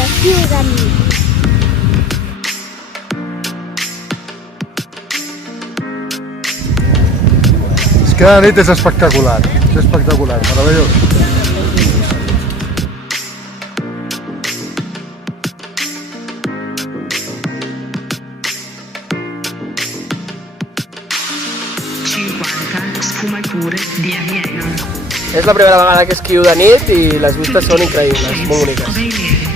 esquiu de nit. És que la nit és espectacular, meravellós. Sfumature di alieno. És la primera vegada que esquiu de nit i les vistes són increïbles, molt boniques.